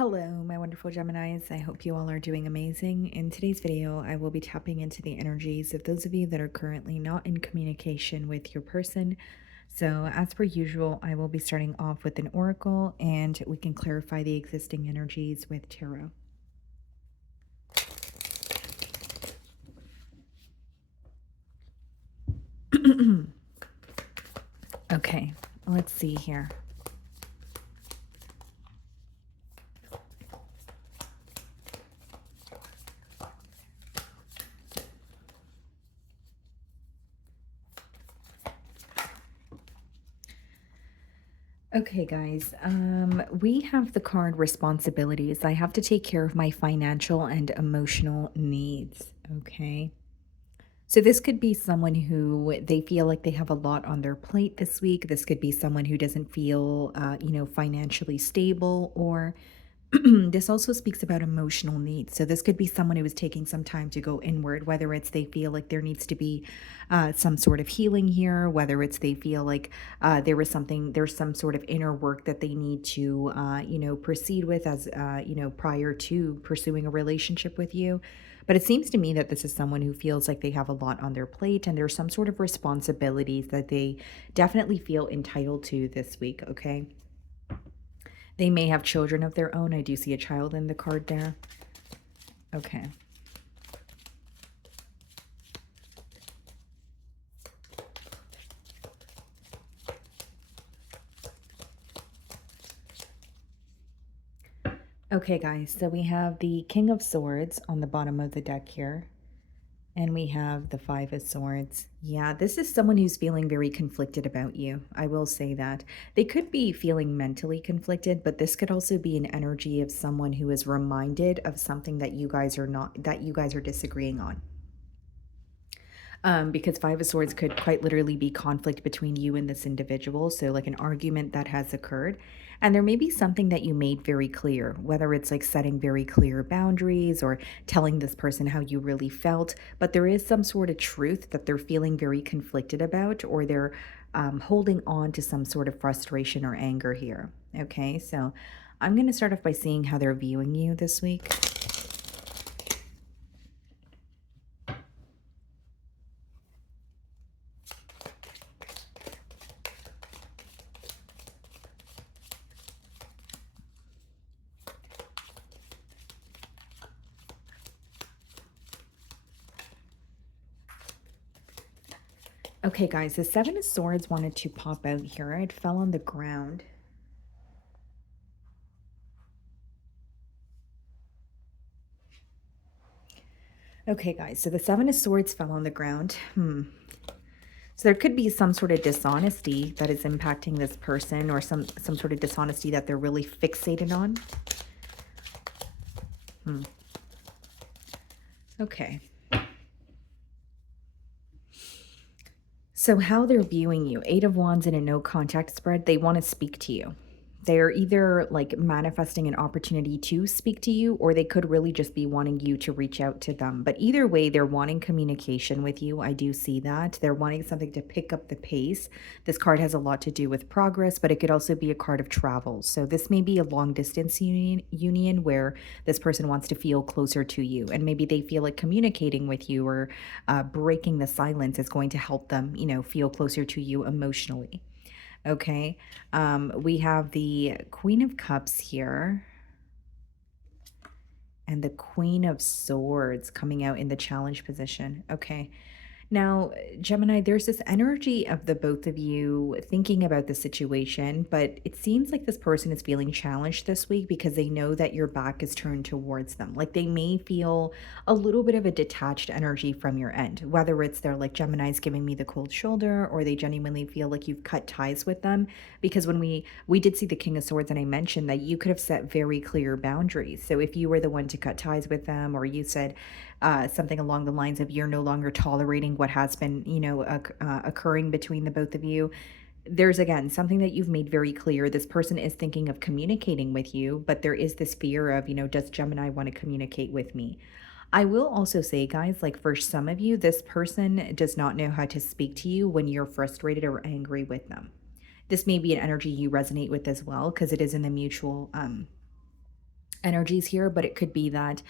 Hello, my wonderful Geminis. I hope you all are doing amazing. In today's video, I will be tapping into the energies of those of you that are currently not in communication with your person. So, as per usual, I will be starting off with an oracle and we can clarify the existing energies with tarot. Okay, let's see here. Okay, guys, we have the card responsibilities. I have to take care of my financial and emotional needs. Okay. So this could be someone who they feel like they have a lot on their plate this week. This could be someone who doesn't feel, financially stable, or this also speaks about emotional needs. So this could be someone who is taking some time to go inward, whether it's they feel like there needs to be some sort of healing here, whether it's they feel like there's some sort of inner work that they need to, proceed with as, prior to pursuing a relationship with you. But it seems to me that this is someone who feels like they have a lot on their plate and there's some sort of responsibilities that they definitely feel entitled to this week, okay? They may have children of their own. I do see a child in the card there. Okay. Okay, guys, so we have the King of Swords on the bottom of the deck here. And we have the Five of Swords. Yeah, this is someone who's feeling very conflicted about you. I will say that. They could be feeling mentally conflicted, but this could also be an energy of someone who is reminded of something that you guys are disagreeing on. Because Five of Swords could quite literally be conflict between you and this individual. So, like an argument that has occurred. And there may be something that you made very clear, whether it's like setting very clear boundaries or telling this person how you really felt. But there is some sort of truth that they're feeling very conflicted about, or they're holding on to some sort of frustration or anger here. Okay, so I'm going to start off by seeing how they're viewing you this week. Okay, guys, the Seven of Swords wanted to pop out here. It fell on the ground. Okay, guys, so the Seven of Swords fell on the ground. So there could be some sort of dishonesty that is impacting this person, or some sort of dishonesty that they're really fixated on. Okay. So how they're viewing you, Eight of Wands in a no contact spread, they want to speak to you. They're either like manifesting an opportunity to speak to you, or they could really just be wanting you to reach out to them. But either way, they're wanting communication with you. I do see that. They're wanting something to pick up the pace. This card has a lot to do with progress, but it could also be a card of travel. So this may be a long distance union where this person wants to feel closer to you. And maybe they feel like communicating with you, or breaking the silence is going to help them, feel closer to you emotionally. Okay. We have the Queen of Cups here and the Queen of Swords coming out in the challenge position. Okay. Now, Gemini, there's this energy of the both of you thinking about the situation, but it seems like this person is feeling challenged this week because they know that your back is turned towards them. Like they may feel a little bit of a detached energy from your end, whether it's they're like, Gemini's giving me the cold shoulder, or they genuinely feel like you've cut ties with them. Because when we did see the King of Swords, and I mentioned that you could have set very clear boundaries. So if you were the one to cut ties with them, or you said something along the lines of you're no longer tolerating what has been, occurring between the both of you, there's again something that you've made very clear. This person is thinking of communicating with you, but there is this fear of, does Gemini want to communicate with me? I will also say, guys, like for some of you, this person does not know how to speak to you when you're frustrated or angry with them. This may be an energy you resonate with as well, because it is in the mutual energies here, but it could be that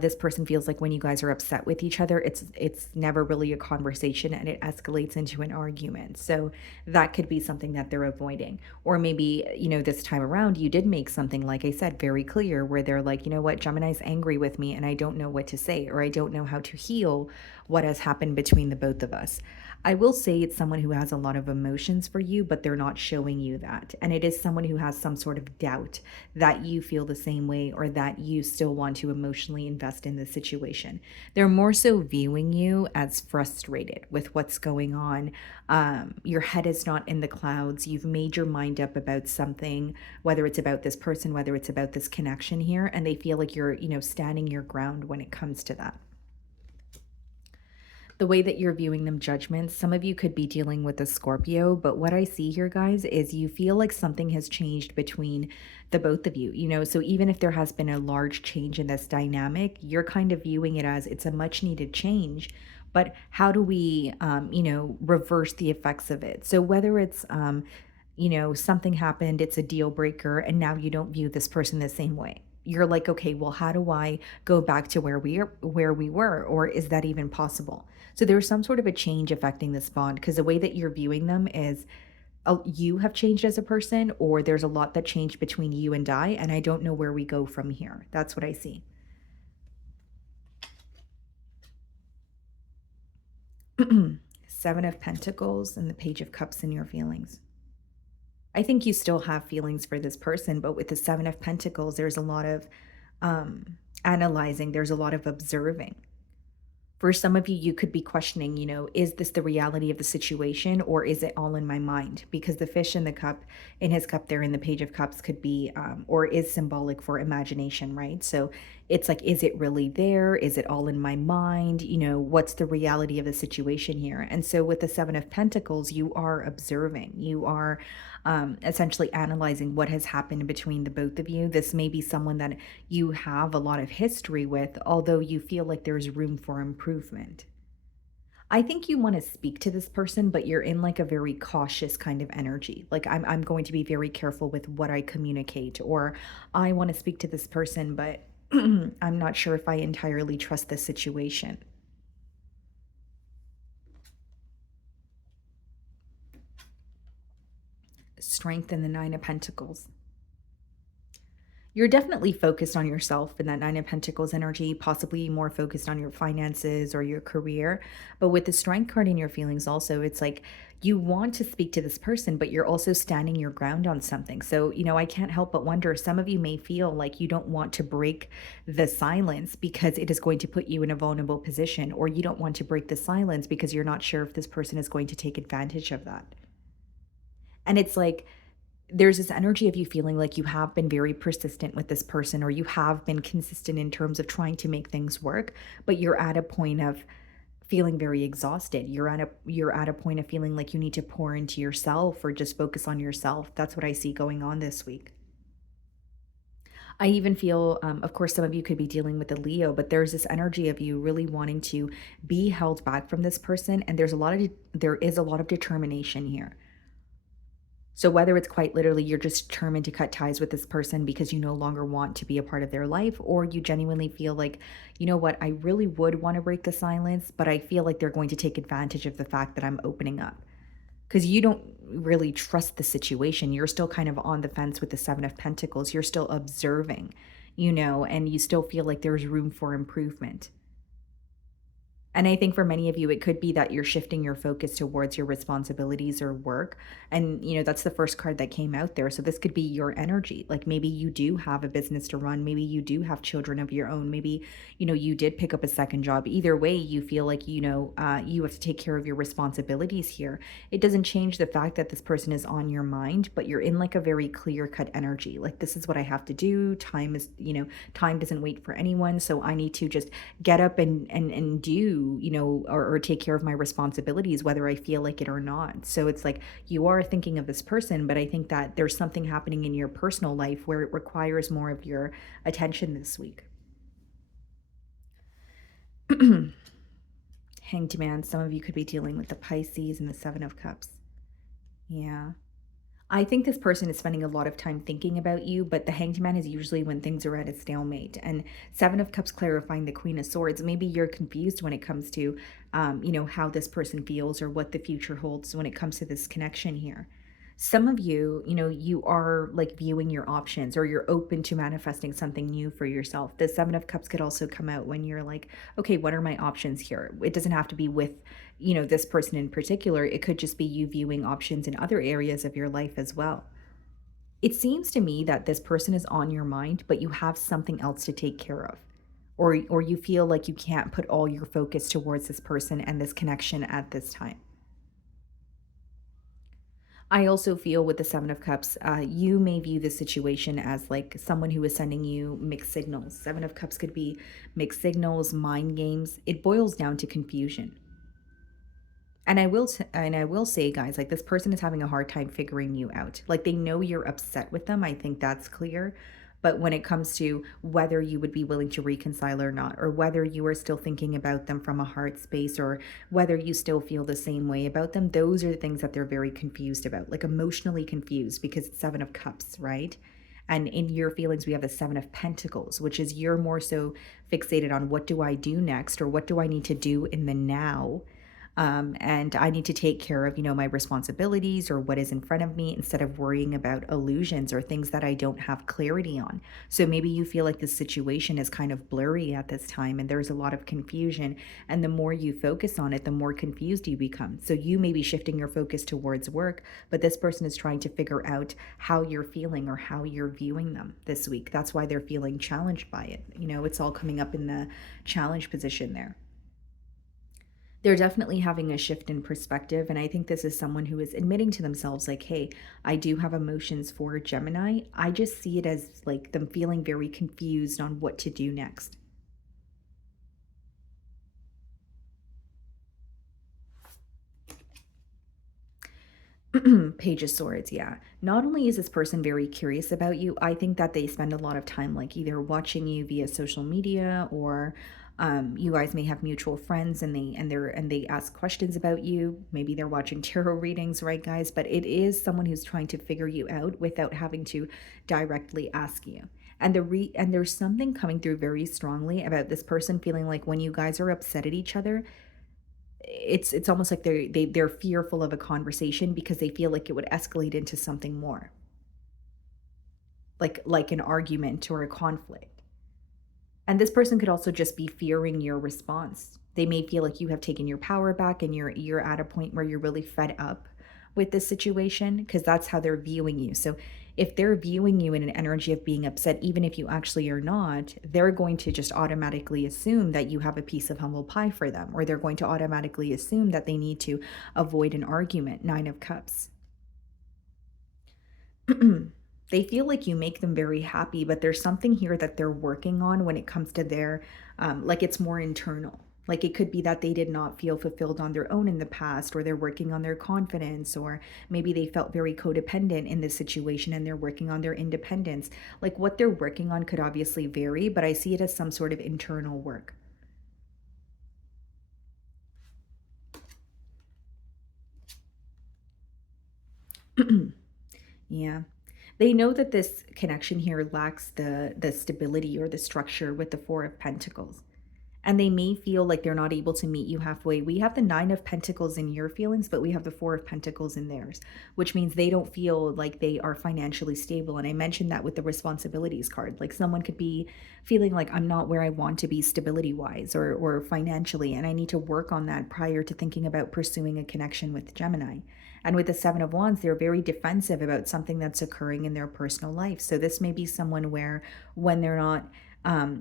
this person feels like when you guys are upset with each other, it's never really a conversation and it escalates into an argument. So that could be something that they're avoiding. Or maybe, this time around you did make something, like I said, very clear where they're like, you know what, Gemini's angry with me and I don't know what to say, or I don't know how to heal what has happened between the both of us. I will say it's someone who has a lot of emotions for you, but they're not showing you that. And it is someone who has some sort of doubt that you feel the same way or that you still want to emotionally invest in the situation. They're more so viewing you as frustrated with what's going on. Your head is not in the clouds. You've made your mind up about something, whether it's about this person, whether it's about this connection here, and they feel like you're, standing your ground when it comes to that. The way that you're viewing them judgments, some of you could be dealing with a Scorpio, but what I see here, guys, is you feel like something has changed between the both of you. So even if there has been a large change in this dynamic, you're kind of viewing it as it's a much needed change. But how do we, reverse the effects of it? So whether it's, something happened, it's a deal breaker, and now you don't view this person the same way. You're like, okay, well, how do I go back to where we were, or is that even possible? So there's some sort of a change affecting this bond because the way that you're viewing them is you have changed as a person, or there's a lot that changed between you and I don't know where we go from here. That's what I see. Seven of Pentacles and the Page of Cups in your feelings. I think you still have feelings for this person, but with the Seven of Pentacles, there's a lot of analyzing, there's a lot of observing. For some of you, you could be questioning, is this the reality of the situation or is it all in my mind? Because the fish in the cup, in his cup there in the Page of Cups could be, or is symbolic for imagination, right? So it's like, is it really there? Is it all in my mind? What's the reality of the situation here? And so with the Seven of Pentacles, you are observing, you are essentially analyzing what has happened between the both of you. This may be someone that you have a lot of history with, although you feel like there's room for improvement. I think you want to speak to this person, but you're in like a very cautious kind of energy. Like I'm going to be very careful with what I communicate, or I want to speak to this person, but I'm not sure if I entirely trust this situation. Strength in the Nine of Pentacles. You're definitely focused on yourself in that Nine of Pentacles energy, possibly more focused on your finances or your career. But with the Strength card in your feelings, also, it's like you want to speak to this person, but you're also standing your ground on something. So, I can't help but wonder, some of you may feel like you don't want to break the silence because it is going to put you in a vulnerable position, or you don't want to break the silence because you're not sure if this person is going to take advantage of that. And it's like, there's this energy of you feeling like you have been very persistent with this person, or you have been consistent in terms of trying to make things work, but you're at a point of feeling very exhausted. You're at a point of feeling like you need to pour into yourself or just focus on yourself. That's what I see going on this week. I even feel, of course, some of you could be dealing with a Leo, but there's this energy of you really wanting to be held back from this person, and there is a lot of determination here. So whether it's quite literally you're just determined to cut ties with this person because you no longer want to be a part of their life, or you genuinely feel like, you know what, I really would want to break the silence, but I feel like they're going to take advantage of the fact that I'm opening up. Because you don't really trust the situation. You're still kind of on the fence with the Seven of Pentacles. You're still observing, and you still feel like there's room for improvement. And I think for many of you, it could be that you're shifting your focus towards your responsibilities or work. And, that's the first card that came out there. So this could be your energy. Like maybe you do have a business to run. Maybe you do have children of your own. Maybe, you did pick up a second job. Either way, you feel like, you have to take care of your responsibilities here. It doesn't change the fact that this person is on your mind, but you're in like a very clear cut energy. Like, this is what I have to do. Time doesn't wait for anyone. So I need to just get up and do, or take care of my responsibilities, whether I feel like it or not. So it's like you are thinking of this person, but I think that there's something happening in your personal life where it requires more of your attention this week. Hanged Man, some of you could be dealing with the Pisces and the Seven of Cups. Yeah. I think this person is spending a lot of time thinking about you, but the Hanged Man is usually when things are at a stalemate. And Seven of Cups clarifying the Queen of Swords. Maybe you're confused when it comes to, how this person feels or what the future holds when it comes to this connection here. Some of you, you are like viewing your options or you're open to manifesting something new for yourself. The Seven of Cups could also come out when you're like, okay, what are my options here? It doesn't have to be with, this person in particular. It could just be you viewing options in other areas of your life as well. It seems to me that this person is on your mind, but you have something else to take care of. Or you feel like you can't put all your focus towards this person and this connection at this time. I also feel with the Seven of Cups, you may view this situation as like someone who is sending you mixed signals. Seven of Cups could be mixed signals, mind games. It boils down to confusion. And I will say, guys, like this person is having a hard time figuring you out. Like they know you're upset with them. I think that's clear. But when it comes to whether you would be willing to reconcile or not, or whether you are still thinking about them from a heart space, or whether you still feel the same way about them, those are the things that they're very confused about, like emotionally confused because it's Seven of Cups, right? And in your feelings, we have the Seven of Pentacles, which is you're more so fixated on what do I do next or what do I need to do in the now, and I need to take care of, my responsibilities or what is in front of me instead of worrying about illusions or things that I don't have clarity on. So maybe you feel like the situation is kind of blurry at this time and there's a lot of confusion. And the more you focus on it, the more confused you become. So you may be shifting your focus towards work, but this person is trying to figure out how you're feeling or how you're viewing them this week. That's why they're feeling challenged by it. It's all coming up in the challenge position there. They're definitely having a shift in perspective. And I think this is someone who is admitting to themselves, like, hey, I do have emotions for Gemini. I just see it as like them feeling very confused on what to do next. Page of Swords, yeah. Not only is this person very curious about you, I think that they spend a lot of time like either watching you via social media or you guys may have mutual friends and they ask questions about you. Maybe they're watching tarot readings, right, guys? But it is someone who's trying to figure you out without having to directly ask you. And there's something coming through very strongly about this person feeling like when you guys are upset at each other, it's almost like they're fearful of a conversation because they feel like it would escalate into something more, like an argument or a conflict. And this person could also just be fearing your response. They may feel like you have taken your power back and you're at a point where you're really fed up with this situation because that's how they're viewing you. So if they're viewing you in an energy of being upset, even if you actually are not, they're going to just automatically assume that you have a piece of humble pie for them, or they're going to automatically assume that they need to avoid an argument. Nine of Cups. They feel like you make them very happy, but there's something here that they're working on when it comes to their, like it's more internal. Like it could be that they did not feel fulfilled on their own in the past, or they're working on their confidence, or maybe they felt very codependent in this situation and they're working on their independence. Like what they're working on could obviously vary, but I see it as some sort of internal work. Yeah. They know that this connection here lacks the stability or the structure with the Four of Pentacles. And they may feel like they're not able to meet you halfway. We have the Nine of Pentacles in your feelings, but we have the Four of Pentacles in theirs, which means they don't feel like they are financially stable. And I mentioned that with the responsibilities card. Like someone could be feeling like I'm not where I want to be stability wise or financially, and I need to work on that prior to thinking about pursuing a connection with Gemini. And with the Seven of Wands, they're very defensive about something that's occurring in their personal life. So this may be someone where when they're not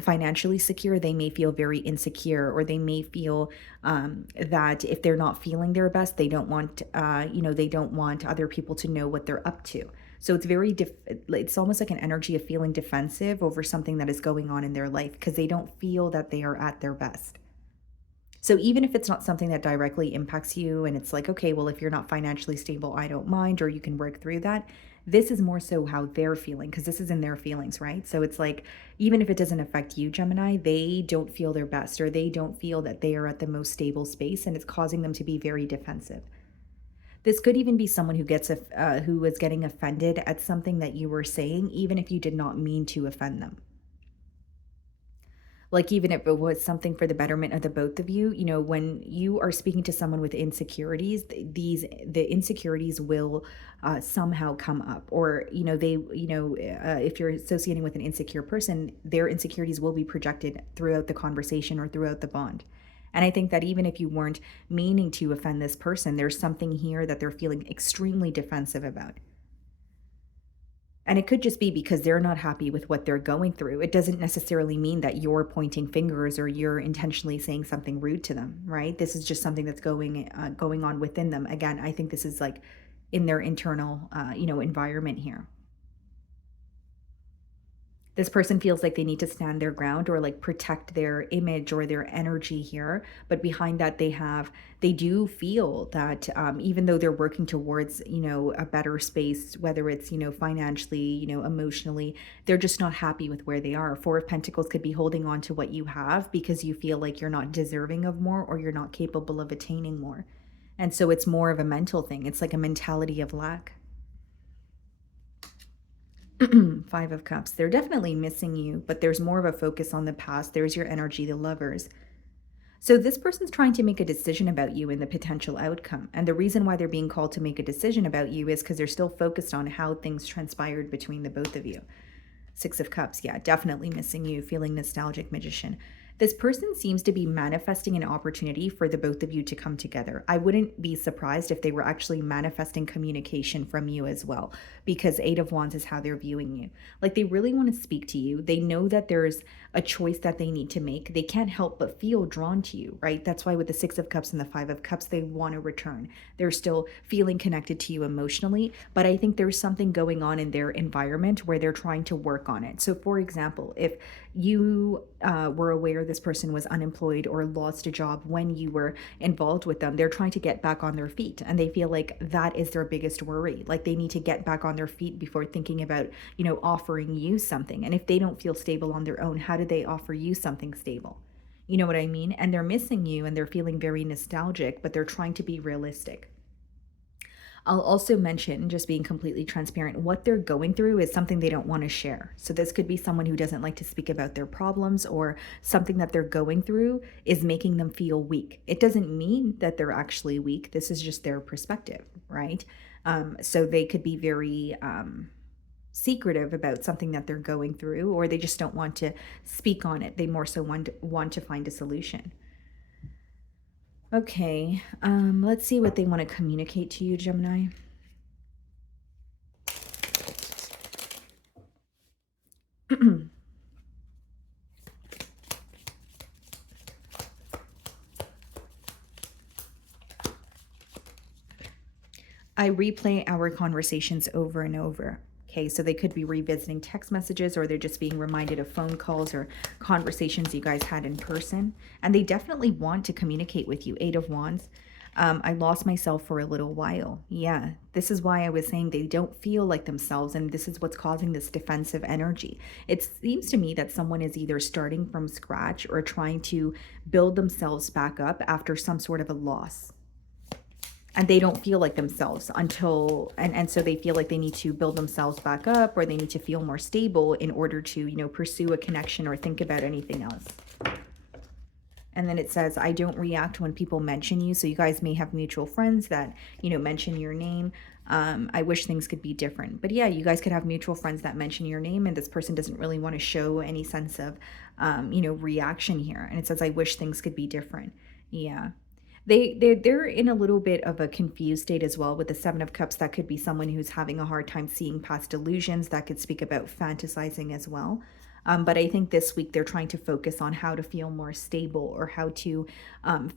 financially secure, they may feel very insecure, or they may feel that if they're not feeling their best, they don't want, they don't want other people to know what they're up to. So it's it's almost like an energy of feeling defensive over something that is going on in their life because they don't feel that they are at their best. So even if it's not something that directly impacts you and it's like, okay, well, if you're not financially stable, I don't mind, or you can work through that. This is more so how they're feeling because this is in their feelings, right? So it's like, even if it doesn't affect you, Gemini, they don't feel their best or they don't feel that they are at the most stable space and it's causing them to be very defensive. This could even be someone who was getting offended at something that you were saying, even if you did not mean to offend them. Like, even if it was something for the betterment of the both of you, when you are speaking to someone with insecurities, the insecurities will somehow come up, or if you're associating with an insecure person, their insecurities will be projected throughout the conversation or throughout the bond. And I think that even if you weren't meaning to offend this person, there's something here that they're feeling extremely defensive about. And it could just be because they're not happy with what they're going through. It doesn't necessarily mean that you're pointing fingers or you're intentionally saying something rude to them, right? This is just something that's going on within them. Again, I think this is like in their internal, environment here. This person feels like they need to stand their ground or like protect their image or their energy here, but behind that they do feel that, even though they're working towards a better space, whether it's financially, emotionally, they're just not happy with where they are. Four of Pentacles could be holding on to what you have because you feel like you're not deserving of more, or you're not capable of attaining more. And so it's more of a mental thing. It's like a mentality of lack. Five of Cups. They're definitely missing you, but there's more of a focus on the past. There's your energy, the Lovers. So this person's trying to make a decision about you and the potential outcome. And the reason why they're being called to make a decision about you is because they're still focused on how things transpired between the both of you. Six of Cups. Yeah, definitely missing you, feeling nostalgic, Magician. This person seems to be manifesting an opportunity for the both of you to come together. I wouldn't be surprised if they were actually manifesting communication from you as well, because Eight of Wands is how they're viewing you. Like, they really want to speak to you. They know that there's a choice that they need to make. They can't help but feel drawn to you, right? That's why with the Six of Cups and the Five of Cups, they want to return. They're still feeling connected to you emotionally, but I think there's something going on in their environment where they're trying to work on it. So for example, if you were aware this person was unemployed or lost a job when you were involved with them, they're trying to get back on their feet, and they feel like that is their biggest worry. Like, they need to get back on their feet before thinking about offering you something. And if they don't feel stable on their own, how do they offer you something stable? You know what I mean? And they're missing you, and they're feeling very nostalgic, but they're trying to be realistic. I'll also mention, just being completely transparent, what they're going through is something they don't want to share. So this could be someone who doesn't like to speak about their problems, or something that they're going through is making them feel weak. It doesn't mean that they're actually weak. This is just their perspective, right? So they could be very secretive about something that they're going through, or they just don't want to speak on it. They more so want to find a solution. Okay, let's see what they want to communicate to you, Gemini. I replay our conversations over and over. Okay, so they could be revisiting text messages, or they're just being reminded of phone calls or conversations you guys had in person. And they definitely want to communicate with you. Eight of Wands. I lost myself for a little while. Yeah, this is why I was saying they don't feel like themselves, and this is what's causing this defensive energy. It seems to me that someone is either starting from scratch or trying to build themselves back up after some sort of a loss. And they don't feel like themselves until, and so they feel like they need to build themselves back up, or they need to feel more stable in order to pursue a connection or think about anything else. And then it says, I don't react when people mention you. So you guys may have mutual friends that mention your name. I wish things could be different. But yeah, you guys could have mutual friends that mention your name, and this person doesn't really want to show any sense of reaction here. And it says, I wish things could be different. Yeah. They're in a little bit of a confused state as well with the Seven of Cups. That could be someone who's having a hard time seeing past illusions. That could speak about fantasizing as well. But I think this week they're trying to focus on how to feel more stable, or how to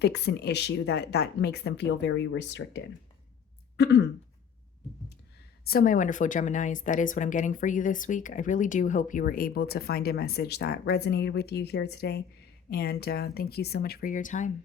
fix an issue that makes them feel very restricted. So my wonderful Geminis, that is what I'm getting for you this week. I really do hope you were able to find a message that resonated with you here today. And thank you so much for your time.